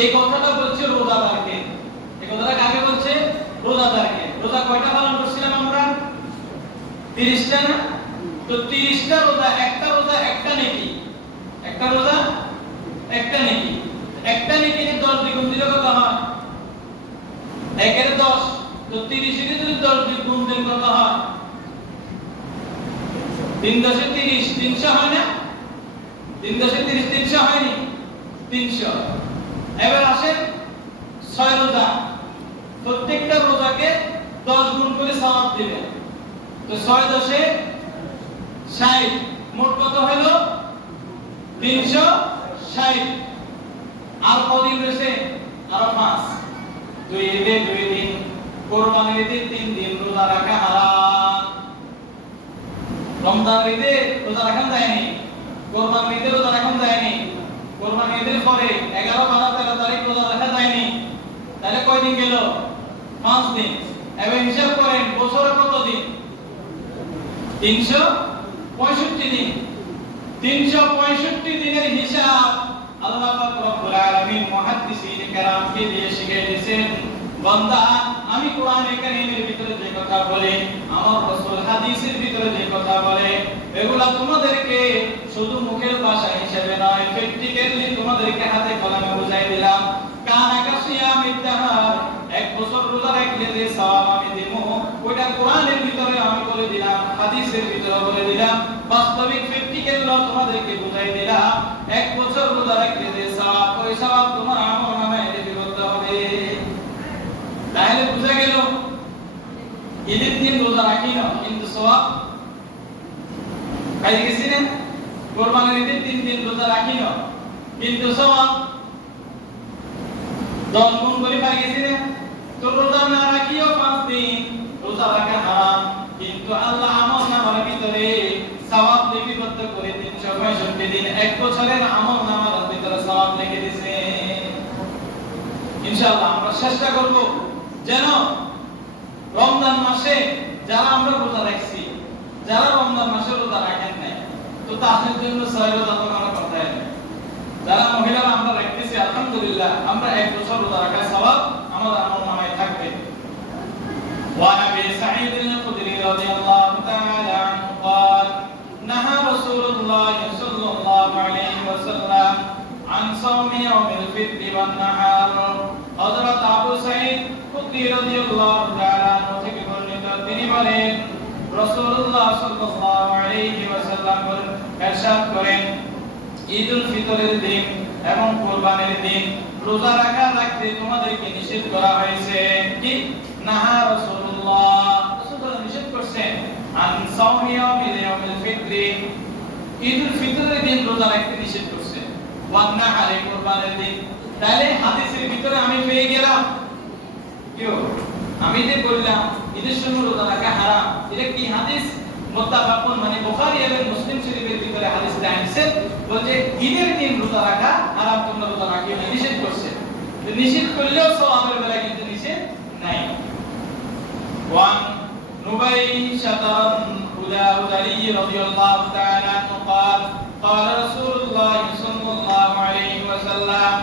এই কথাটা বলছে রোজাদারকে। এই কথাটা কাকে বলছে? রোজাদারকে। রোজা কয়টা পালন করছিলাম আমরা? 30টা না? তো 30টা রোজা, একটা রোজা একটা নেকি, একটা রোজা একটা নেকি। একটা নেকি 10 দ্বিগুণ দিলে কত হয়? 1 এর 10। তো 30 এর যদি 10 দ্বিগুণ দেন কত হয়? 3 10 এ 30, 300 হয় না? 3 10 এ 30, 300 হয়নি? 300। এবার আসেন 6 রোজা, প্রত্যেকটা রোজাকে 10 গুণ করে সওয়াব দিবেন। তো 6 10 এ 60, মোট কত হলো? 360। আর কদিন রয়েছে? আরো 5। 2 ঈদে 2 দিন, কুরবানির ঈদে 3 দিন রোজা রাখা হারাম। রমজান ঈদে রোজা রাখা যায়নি, কুরবানির ঈদে রোজা রাখা যায়নি, কুরবানির ঈদের পরে 11 12 13 তারিখ রোজা রাখা যায়নি। তাহলে কয় দিন গেল? 5 দিন। এবার হিসাব করেন বছরে কত দিন? 365 দিন। 365 দিনের হিসাব আল্লাহ পাক রব্বুল আলামিন মুহাদ্দিসিন কেরামকে দিয়ে শিখিয়ে দিয়েছেন। বান্দা, আমি কোরআনে কারীমের ভিতরে যে কথা বলে, আমার রাসূল হাদিসের ভিতরে যে কথা বলে, এগুলা তোমাদেরকে শুধু মুখের ভাষা হিসেবে নয়, প্র্যাকটিক্যালি তোমাদেরকে হাতে কলমে বুঝাই দিলাম। কানা কাসিয়ামিদ দাহার, 1 বছর রোজা রাখলে যে সওয়াব আমি দেব, ওটা কোরআনের ভিতরে আমি বলে দিলাম, হাদিসের ভিতরে বলে দিলাম, বাস্তবিক প্র্যাকটিক্যাল তোমাদেরকে বুঝাই দিলাম। 1 বছর রোজা রাখলে যে সওয়াব, ওই সওয়াব তোমার আমলনামায় লিপি করতে হবে। তাহলে বুঝা গেল ঈদের দিন রোজা রাখি না কিন্তু সওয়াব পাই গেছি না? কুরবানির ঈদের 3 দিন রোজা রাখি না কিন্তু সওয়াব 10 গুণ করে পাই গেছি না? তো রোজা না রাখিও 5 দিন, রোজা রাখা হারাম, কিন্তু আল্লাহ আমলনামার ভিতরে সওয়াব লিপিবদ্ধ করে 365 দিন 1 বছরের আমলনামার ভিতরে সওয়াব লিখে দিয়েছে। ইনশাআল্লাহ আমরা চেষ্টা করব যেন রমজান মাসে যারা আমরা রোজা রাখছি, যারা রমজান মাসে রোজা রাখেন নাই, তো তাদের জন্য 6 রোজা তো আমরা কথাই নাই। যারা মহিলারা আমরা রাখতেছি আলহামদুলিল্লাহ, আমরা 1 বছর রোজা রাখার সওয়াব আমাদের আমলনামায় থাকবে। ওয়া নবী সাঈদ আল-খুদরি রাদিয়াল্লাহু তাআলা আনহু قال نهى رسول الله صلى الله عليه وسلم عن صوم يوم الفطر والنهار। হযরত আবু সাঈদ খুদরি রাদিয়াল্লাহু তাআলা আনহু থেকে বর্ণিত, তিনি বলেন রাসূলুল্লাহ সাল্লাল্লাহু আলাইহি ওয়াসাল্লাম ইরশাদ করেন, ঈদুল ফিতরের দিন এবং কুরবানির দিন রোজা রাখতে তোমাদেরকে নিষেধ করা হয়েছে। কি? নাহা রাসূলুল্লাহ, রাসূলুল্লাহ নিষেধ করেছেন আন সাওমি ইয়াউমিল ফিতর, ঈদুল ফিতরের দিন রোজা রাখতে নিষেধ করেছেন, ওয়ান নাহারি, কুরবানির দিন। তাহলে হাদিসের ভিতরে আমি পেয়ে গেলাম কি? আমি যে বললাম ঈদের সময় রোজা রাখা হারাম, এটা কি হাদিস? মুত্তাফাকুন, মানে বুখারী এবং মুসলিম শরীফের ভিতরে হাদিসটা আনছে, বলছে ঈদের দিন রোজা রাখা হারাম, তোমরা রোজা রাখিও না, নিষেধ করছে। তো নিষেধ করলেও সওয়াবের বেলা কিন্তু নিষেধ নাই। ওয়ান নুবাইশাতান হুদারি রাদিয়াল্লাহু তাআলা আনহু قال قال رسول الله صلى الله عليه وسلم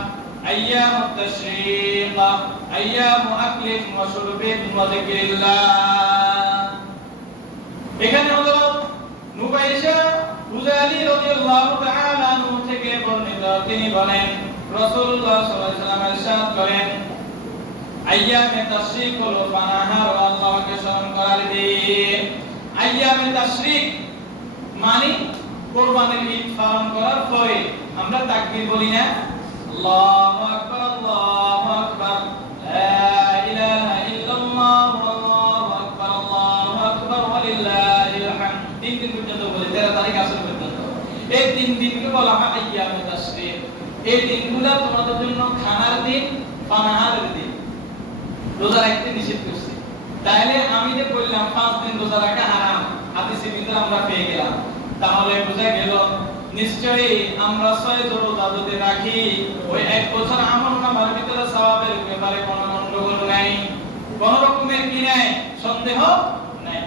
أيام التشريق أيام أكل وشرب وذكر الله। এখানে হলো নুবাইশা হুদারি রাদিয়াল্লাহু তাআলা আনহু থেকে বর্ণিত, তিনি বলেন রাসূলুল্লাহ সাল্লাল্লাহু আলাইহি ওয়াসাল্লাম ইরশাদ করেন, আইয়ামে তাশরিক হলো পানাহার, আল্লাহকে স্মরণ করার দিন। আইয়ামে তাশরিক মানে কুরবানির ঈদ পালন করার পরে আমরা তাকবীর বলি না, আল্লাহু আকবার আল্লাহু আকবার, লা ইলাহা ইল্লাল্লাহ আল্লাহু আকবার আল্লাহু আকবার ওয়া লিল্লাহিল হামদ। 3 দিন পর্যন্ত বলি, 13 তারিখ আসর পর্যন্ত। এই 3 দিনকে বলা হয় আইয়ামে তাশরিক। এই দিনগুলো তোমাদের জন্য খানার দিন, পানাহারের দিন, রোজা রাখতে নিষেধ করছে। তাহলে আমি যে বললাম 5 দিন রোজা রাখা হারাম, হাদিসের ভিতরে আমরা পেয়ে গেলাম। তাহলে বোঝা গেল নিশ্চয়ই আমরা 6 রোজা যদি রাখি, ওই 1 বছর আমলনামার ভিতরে সওয়াবের ব্যাপারে কোনো গন্ডগোল নাই, কোনো রকমের কি নাই, সন্দেহ নাই।